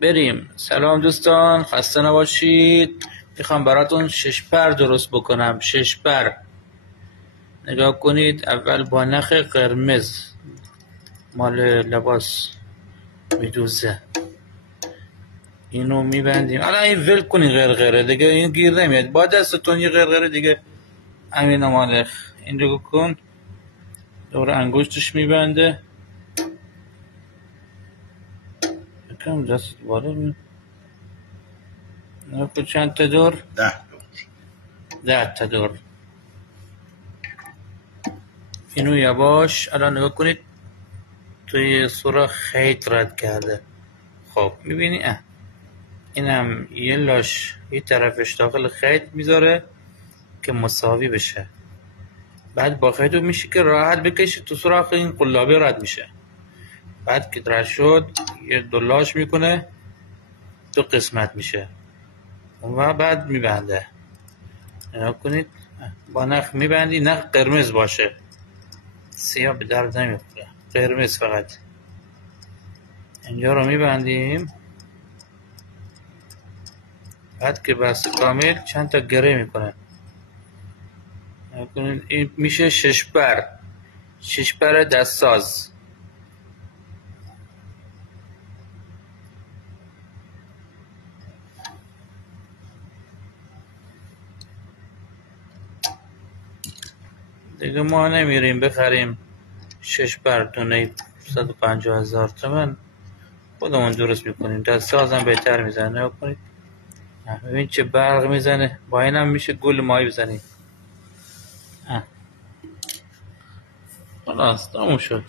بریم. سلام دوستان، خسته نباشید. میخوام براتون ششپر درست بکنم. ششپر نگاه کنید. اول با نخ قرمز مال لباس میدوزه اینو میبندیم. الان این ول کنی غرغره دیگه، این گیر نمیاد با دستتون. یه غرغره دیگه همین مالخ این رو کن، دور انگشتش میبنده. یکم دست بالا می نکن. چند تا دور؟ 10 تا دور. اینو یواش الان نگاه کنید توی سوراخ خیط رد کرده. خب میبینی اینم یه لاش یه طرفش داخل خیط میذاره که مساوی بشه. بعد با خیطو میشه که راحت بکشی تو سوراخ این قلابه رد میشه. بعد که رد شد یه دولاش میکنه، دو قسمت میشه و بعد میبنده. نگاه کنید با نخ میبندی. نخ قرمز باشه، سیاه به درد نمیخوره، قرمز فقط. اینجا رو میبندیم. بعد که بسته کامل چند تا گره میکنه. این میشه ششپر دستساز. دیگه ما نمیریم بخریم ششپر دونه 150,000 تومن، خودمون درست میکنیم. دستساز هم بهتر میزنه. کنید ببین چه برق میزنه. با اینم میشه گل ماهی بزنید. خلاص تموم شد.